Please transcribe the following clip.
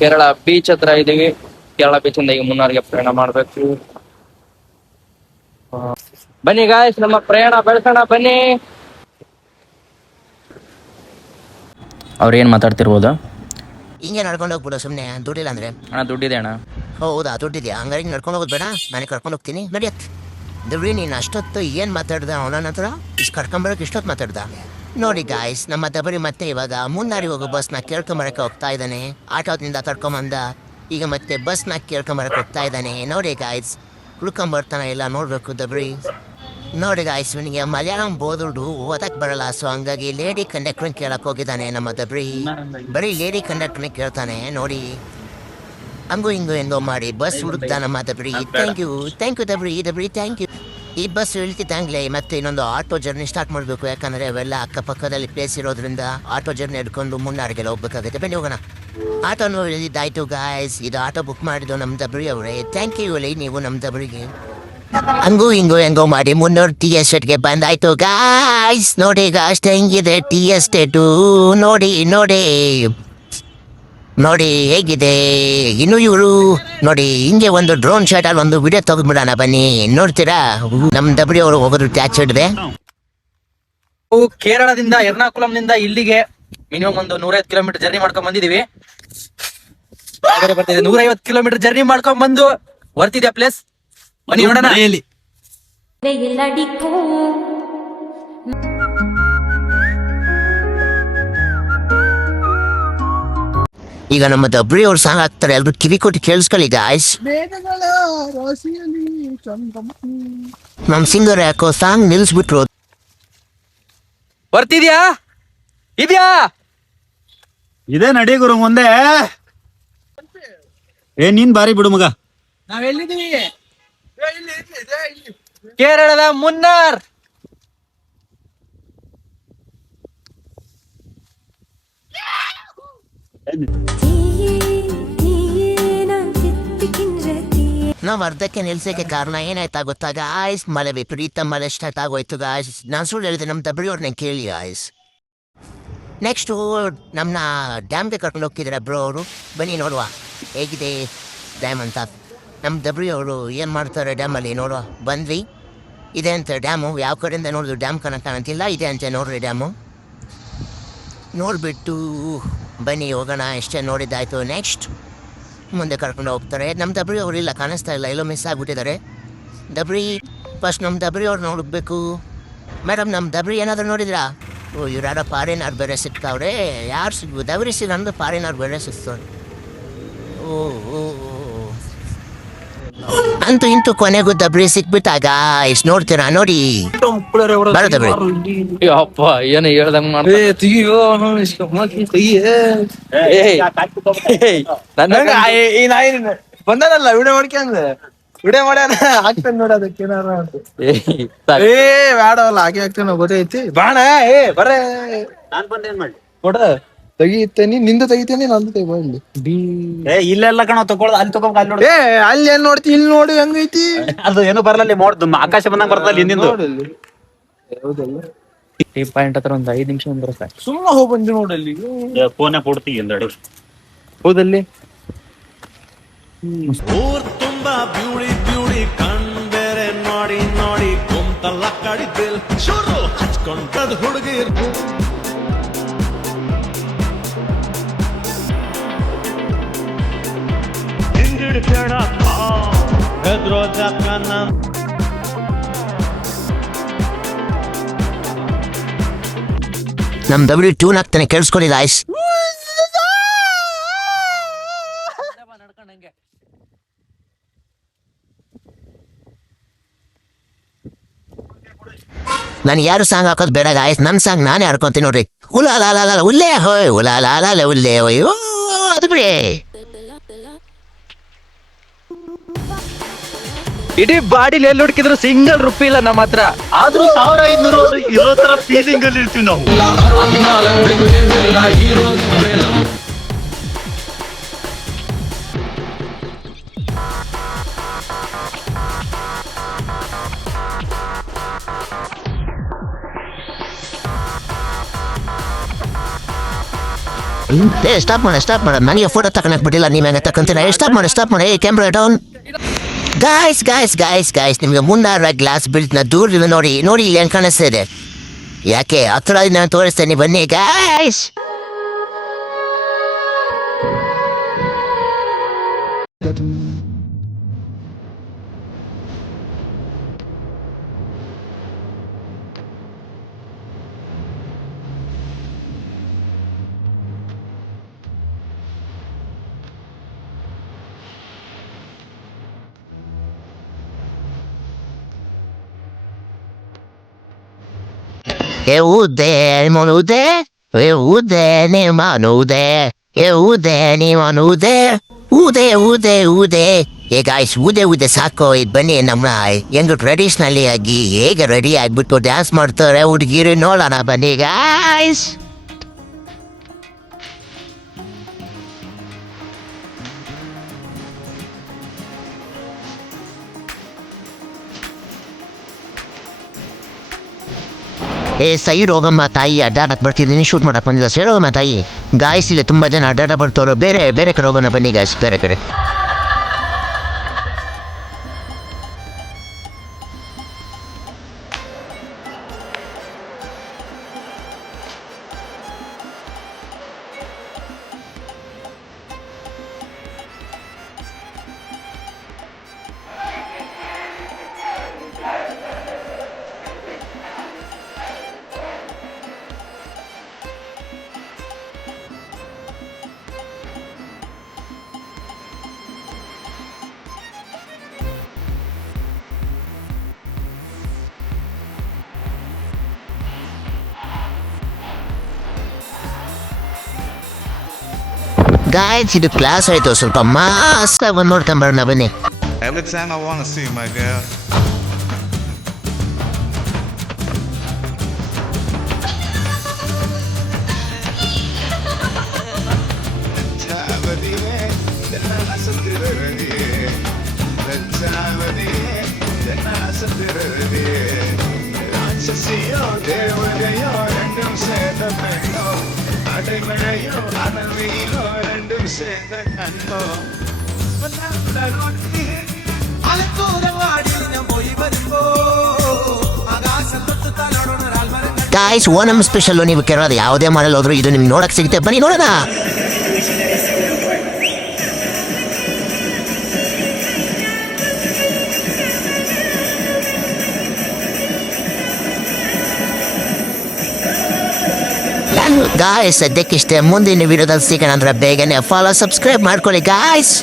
Kerala beach ಹತ್ರ ಇದೀವಿ. Kerala beach ಇಂದ ಈಗ ಮುನ್ನಾರ್ಗೆ ಪ್ರಯಾಣ ಮಾಡ್ಬೇಕು. ಬನ್ನಿ ಗಾಯ್ಸ್, ನಮ್ಮ ಪ್ರಯಾಣ ಬೆಳೆಸೋಣ ಬನ್ನಿ. ಅವ್ರೇನ್ ಮಾತಾಡ್ತಿರ್ಬೋದಾ? ಹಿಂಗೆ ನಡ್ಕೊಂಡು ಹೋಗ್ಬಿಡು ಸುಮ್ಮನೆ, ದುಡ್ಡಿಲ್ಲ ಅಂದ್ರೆ. ಅಣ್ಣ ದುಡ್ಡಿದೆ ಅಣ್ಣ. ಹೌದಾ, ದುಡ್ಡಿದ್ಯಾ? ಹಂಗಾರೆ ನಡ್ಕೊಂಡು ಹೋಗೋದು ಬೇಡ, ನಾನೇ ಕರ್ಕೊಂಡು ಹೋಗ್ತೀನಿ. ನಡಿಯತ್ ದುಡ್ಡಿ. ನೀನು ಅಷ್ಟೊತ್ತು ಏನು ಮಾತಾಡ್ದ ಅವನ ಹತ್ರ? ಇಷ್ಟು ಕರ್ಕೊಂಬರೋಕೆ ಇಷ್ಟೊತ್ತು ಮಾತಾಡ್ದ. ನೋಡಿ ಗಾಯ್ಸ್, ನಮ್ಮ ದಬರಿ ಮತ್ತೆ ಇವಾಗ ಮುನ್ನಾರಿಗೆ ಹೋಗೋ ಬಸ್ನ ಕೇಳ್ಕೊಂಬರಕ್ಕೆ ಹೋಗ್ತಾ ಇದ್ದಾನೆ. ಆಟೋದಿಂದ ಕರ್ಕೊಂಬಂದ, ಈಗ ಮತ್ತೆ ಬಸ್ನ ಕೇಳ್ಕೊಂಬರಕ್ಕೆ ಹೋಗ್ತಾ ಇದ್ದಾನೆ. ನೋಡಿ ಗಾಯ್ಸ್, ಉಳ್ಕೊಂಬರ್ತಾನೆ ಇಲ್ಲ ನೋಡ್ಬೇಕು ದಬರಿ. ನೋಡಿ ಗಾಯ್ಸ್, ಇವನಿಗೆ ಮಲಯಾಳಂ ಬೋದುಡು ಓದಕ್ಕೆ ಬರಲ್ಲ, ಸೊ ಹಂಗಾಗಿ ಲೇಡಿ ಕಂಡಕ್ಟ್ರನ್ನ ಕೇಳಕ್ಕೆ ಹೋಗಿದ್ದಾನೆ ನಮ್ಮ ದಬರಿ. ಬರೀ ಲೇಡಿ ಕಂಡಕ್ಟ್ರನ್ನ ಕೇಳ್ತಾನೆ ನೋಡಿ. ಹಂಗೂ ಹಿಂಗೂ ಹೆಂಗೋ ಮಾಡಿ ಬಸ್ ಹುಡುಕ್ದ ನಮ್ಮ Dabari. Thank you Dabari, thank you. ಈ ಬಸ್ ಇಳ್ತಿದ್ದಂಗ್ಲೇ ಮತ್ತೆ ಇನ್ನೊಂದು ಆಟೋ ಜರ್ನಿ ಸ್ಟಾರ್ಟ್ ಮಾಡಬೇಕು, ಯಾಕಂದರೆ ಅವೆಲ್ಲ ಅಕ್ಕಪಕ್ಕದಲ್ಲಿ ಪ್ಲೇಸ್ ಇರೋದ್ರಿಂದ ಆಟೋ ಜರ್ನಿ ಹಿಡ್ಕೊಂಡು ಮುನ್ನಾರಿಗೆಲ್ಲ ಹೋಗ್ಬೇಕಾಗುತ್ತೆ. ಬನ್ನಿ ಹೋಗೋಣ. ಆಟೋನು ಇಳಿದಾಯ್ತು ಗಾಯ್ಸ್. ಇದು ಆಟೋ ಬುಕ್ ಮಾಡಿದ್ದು ನಮ್ಮ ದಬರಿ ಅವರೇ. ಥ್ಯಾಂಕ್ ಯು ಹೇಳಿ ನೀವು ನಮ್ಮ ದಬರಿಗೆ. ಹಂಗೂ ಹಿಂಗೂ ಹೆಂಗೋ ಮಾಡಿ 300 ಟೀ ಎಸ್ಟೇಟ್ಗೆ ಬಂದಾಯ್ತು ಗಾಯ್ಸ್. ನೋಡಿ ಗಾಯ್ಸ್ ಹೆಂಗಿದೆ ಟೀ ಎಸ್ಟೇಟು, ನೋಡಿ ನೋಡಿ ನೋಡಿ ಹೇಗಿದೆ. ಇನ್ನು ಇವರು ನೋಡಿ ಹಿಂಗೆ ಒಂದು ಡ್ರೋನ್ ಶಾಟಲ್ಲಿ ಒಂದು ವಿಡಿಯೋ ತೆಗೆದ್ಬಿಡೋಣ ಬನ್ನಿ, ನೋಡ್ತೀರಾ? ನಮ್ಮ ದಬರಿ ಅವರು ಹೋಗೋದು ಟ್ಯಾಚ್ ಹಿಡಿದೆ. ಕೇರಳದಿಂದ ಎರ್ನಾಕುಲಂನಿಂದ ಇಲ್ಲಿಗೆ ಮಿನಿಮಮ್ ಒಂದು 150 ಕಿಲೋಮೀಟರ್ ಜರ್ನಿ ಮಾಡ್ಕೊಂಡ್ ಬಂದಿದೀವಿ. 150 ಕಿಲೋಮೀಟರ್ ಜರ್ನಿ ಮಾಡ್ಕೊಂಡ್ ಬಂದು ಬರ್ತಿದ್ಯಾ ಪ್ಲೇಸ್ ಬನ್ನಿ ನೋಡೋಣ. ಈಗ ನಮ್ಮ ದಬ್ರಿ ಅವ್ರು ಸಾಂಗ್ ಹಾಕ್ತಾರೆ, ಎಲ್ರು ಕಿವಿ ಕೊಟ್ಟು ಕೇಳಿಸ್ಕೊಳ್ಳಿ ಗಾಯ್ಸ್. ನಮ್ ಸಿಂಗರ್ ಯಾಕೋ ಸಾಂಗ್ ನಿಲ್ಸ್ಬಿಟ್ರು. ಬರ್ತಿದ್ಯಾ? ಇದ್ಯಾ? ಇದೇ ನಡಿ ಗುರು ಮುಂದೆ. ನೀನ್ ಬಾರಿ ಬಿಡು ಮಗ. ನಾವೆಲ್ಲಿದ್ದೀವಿ? ಕೇರಳದ ಮುನ್ನಾರ್. ನಾವ್ ಅರ್ಧಕ್ಕೆ ನಿಲ್ಸಕ್ಕೆ ಕಾರಣ ಏನಾಯ್ತಾ ಗೊತ್ತಾ ಗಾಯ್ಸ್? ಮಳೆ ವಿಪರೀತ ಮಳೆ ಸ್ಟಾರ್ಟ್ ಆಗೋಯ್ತು ಗಾಯ್ಸ್. ನಾನು ಸುಳ್ಳು ಹೇಳಿದೆ, ನಮ್ಮ ದಬ್ರಿ ಅವ್ರನ್ನ ಕೇಳಿ ಗಾಯ್ಸ್. ನೆಕ್ಸ್ಟು ನಮ್ಮನ್ನ ಡ್ಯಾಮ್ಗೆ ಕರ್ಕೊಂಡು ಹೋಗ್ತಿದ್ದಾರೆ ಬ್ರೋ ಅವರು. ಬನ್ನಿ ನೋಡುವ ಹೇಗಿದೆ ಡ್ಯಾಮ್ ಅಂತ. ನಮ್ಮ ದಬ್ರಿ ಅವರು ಏನು ಮಾಡ್ತಾರೆ ಡ್ಯಾಮಲ್ಲಿ ನೋಡುವ. ಬಂದ್ವಿ, ಇದೆ ಅಂತ ಡ್ಯಾಮು. ಯಾವ ಕಡೆಯಿಂದ ನೋಡಿದ್ರು ಡ್ಯಾಮ್ ಕಾಣಂತಿಲ್ಲ, ಇದೆ ಅಂತ ನೋಡ್ರಿ ಡ್ಯಾಮು. ನೋಡಿಬಿಟ್ಟು ಬನ್ನಿ ಹೋಗೋಣ, ಎಷ್ಟೇ ನೋಡಿದ್ದಾಯ್ತು. ನೆಕ್ಸ್ಟ್ ಮುಂದೆ ಕರ್ಕೊಂಡು ಹೋಗ್ತಾರೆ. ನಮ್ಮ ದಬ್ರಿ ಅವರು ಇಲ್ಲ, ಕಾಣಿಸ್ತಾ ಇಲ್ಲ, ಎಲ್ಲೋ ಮಿಸ್ ಆಗಿಬಿಟ್ಟಿದ್ದಾರೆ. ದಬ್ರಿ ಫಸ್ಟ್ ನಮ್ಮ ದಬ್ರಿ ಅವ್ರು ನೋಡಬೇಕು. ಮೇಡಮ್ ನಮ್ಮ ದಬ್ರಿ ಏನಾದರೂ ನೋಡಿದ್ರಾ? ಓ ಇವ್ರು ಯಾರೋ ಫಾರಿನರ್ ಬೇರೆ ಸಿಗ್ತಾವ್ರೆ. ಯಾರು ಸಿಗ್ಬೋದು? ದಬ್ರಿ ಸಿಗಂದು ಫಾರಿನರ್ ಬೇರೆ ಸಿಗ್ತಾರೆ. ಓ ಓ ಅಂತೂ ಇಂತೂ ಕೊನೆಗೂ ದಬ್ರಿ ಸಿಕ್ಬಿಟ್ಟಾಗ ಇಷ್ಟು ನೋಡ್ತೀರಾ ನೋಡಿ. ಬರೋದಬ್ರಿ ಅಪ್ಪ ಏನು ಹೇಳ್ದಂಗ್ ಬಂದನಲ್ಲ ವಿಡಿಯೋ ಮಾಡ್ಕೊಂಡ್ ವಿಡಿಯೋ ಮಾಡ್ಯಾನ ಹಾಕ್ತೇನೆ ನೋಡಿ. ಅದಕ್ಕೆ ಬೇಡವಲ್ಲ ಹಾಗೆ ಹಾಕ್ತೇನೆ ಗೊತ್ತೈತಿ. ಬಾಣ ಬರ್ರೆ ನಾನ್ ಬಂದೇನ್ ಮಾಡಿ ಕೊಡ ತೆಗಿತೇನಿ, ನಿಂದು ತೆಗಿತೇನಿ, ನಂದು ತೆಗಿಬಲ್ಲಿ. ಇಲ್ಲೆಲ್ಲ ಕಣ ತಗೊಳ್ದ, ಅಲ್ಲಿ ತಗೊಂಡ್ ಅಲ್ಲಿ ನೋಡಿ. ಅಲ್ಲಿ ಏನ್ ನೋಡ್ತಿ, ಇಲ್ಲಿ ನೋಡಿ ಹೆಂಗೈತಿ. ಅದು ಏನು ಬರಲ್ಲ, ನೋಡ್ದು ಆಕಾಶ ಬಂದಂಗ ಬರ್ತಲ್ಲ ಹಿಂದಿಂದು. ಟೀ ಪಾಯಿಂಟ್ ಹತ್ರ ಒಂದು 5 ನಿಮಿಷ ಬರುತ್ತೆ. ಸುಮ್ಮ ಹೋಗಿ ಬಂದಿ ನೋಡಲ್ಲಿ. ಫೋನ್ ಕೊಡ್ತೀವಿ ಎಂದಡಿ. ಹೌದಲ್ಲಿ ಊರ್ ತುಂಬಾ ಬ್ಯೂಟಿ ಬ್ಯೂಟಿ ಕಂಡ್ಬೇರೆ ನೋಡಿ ನೋಡಿ ಕುಂತಲ್ಲ ಕಡಿದಿಲ್ ಶುರು ಹಚ್ಕೊಂಡ್ ಹುಡುಗಿರ್. ಹಿಂದಿಡ್ಬೇಡ ರೋಜಕನ ನಮ್ W2 ಹಾಕ್ತಾನೆ ಕೇಳಿಸ್ಕೊಳ್ಳಿ ಗಾಯ್ಸ್. ನಾನು ಯಾರು ಸಾಂಗ್ ಹಾಕೋದು ಬೇಡ ಗಾಯ್ಸ್, ನನ್ನ ಸಾಂಗ್ ನಾನೇ ಹಾಡ್ಕೊಂತೀನಿ ನೋಡ್ರಿ. ಉಲಾಲಾಲ ಉಲ್ಲೇ ಹೋಯ್ ಉಲಾಲಾಲ ಉಲ್ಲೇ ಹೋಯ್ ಅದು ಬಿಡಿ. ಇಡೀ ಬಾಡಿಲಿ ಎಲ್ಲಿ ಹುಡುಕಿದ್ರು ಸಿಂಗಲ್ ರುಪಿ ಇಲ್ಲ ನಮ್ಮ ಹತ್ರ. ಆದ್ರೂ 1500 ಇರೋ ತರ ಫೀಲಿಂಗ್ ಅಲ್ಲಿ ಇರ್ತೀವಿ ನಾವು. ಸ್ಟಾಪ್ ಮಾಡ ನನಗೆ ಫೋಟೋ ತಗೊಳಕ್ ಬಿಟ್ಟಿಲ್ಲ, ನೀವ್ ಹೆಂಗೆ ತಕೊಂತೀರ? ಸ್ಟಾಪ್ ಮಾಡಿ ಕ್ಯಾಮ್ರಾ ಡೌನ್. ಗಾಯ್ಸ್ ನಿಮ್ಗೆ ಮುಂದಾರ ಗ್ಲಾಸ್ ಬಿಲ್ಟ್ನ ದೂರ ನೋಡಿ ಹೆಂಗ್ ಕಾಣಿಸ್ತಿದೆ. ಯಾಕೆ ಹತ್ರ ನಾನು ತೋರಿಸ್ತೇನೆ ಬನ್ನಿ ಗಾಯ್ಸ್. Eude, ni manude. ಏ ಗಾಯ್ಸ್ ಉದೆ ಸಾಕು. ಇದು ಬನ್ನಿ ನಮ್ಮ ಹೆಂಗ್ ಟ್ರೆಡಿಷನಲಿ ಆಗಿ ಹೇಗೆ ರೆಡಿ ಆಗ್ಬಿಟ್ಟು ಡ್ಯಾನ್ಸ್ ಮಾಡ್ತಾರೆ ಹುಡುಗಿರು ನೋಡೋಣ ಬನ್ನಿ ಗಾಯ್ಸ್. ಸೈಡ್ ಹೋಗಮ್ಮ ತಾಯಿ, ಅಡ್ಡಾಡಕ್ ಬರ್ತಿದ್ದೀನಿ, ಶೂಟ್ ಮಾಡಕ್ ಬಂದಿದ್ದ. ಸೈಡ್ ಹೋಗಮ್ಮ ತಾಯಿ. ಗಾಯ್ಸ್ ಇಲ್ಲಿ ತುಂಬಾ ಜನ ಅಡ್ಡಾಡ ಬರ್ತಾರೋ, ಬೇರೆ ಕಡೆ ಹೋಗೋಣ ಬನ್ನಿ ಗಾಯ್ಸ್, ಬೇರೆ ಕಡೆ. ಗಾಯ್ಸ್ ಇದು ಕ್ಲಾಸ್ ಆಯ್ತು, ಸ್ವಲ್ಪ ಮಾಸ್ಕ್ ಬಂದು ನೋಡ್ಕೊಂಬರೋಣ ಬನ್ನಿ. Every time I wanna see my girl. Guys Onam special ನೀವು ಕೇಳೋದು ಯಾವುದೇ ಮಾಡಲ್ ಹೋದ್ರು ಇದು ನಿಮ್ಗೆ ನೋಡಕ್ ಸಿಗುತ್ತೆ, ಬನ್ನಿ ನೋಡೋಣ. ಗಾಯ್ಸ್ ಸದ್ಯಕ್ಕಿಷ್ಟೇ, ಮುಂದಿನ ವಿಡಿಯೋದಲ್ಲಿ ಸಿಗೋಣ ಅಂದ್ರೆ ಬೇಗನೆ ಫಾಲೋ ಸಬ್ಸ್ಕ್ರೈಬ್ ಮಾಡ್ಕೊಳ್ಳಿ ಗಾಯ್ಸ್.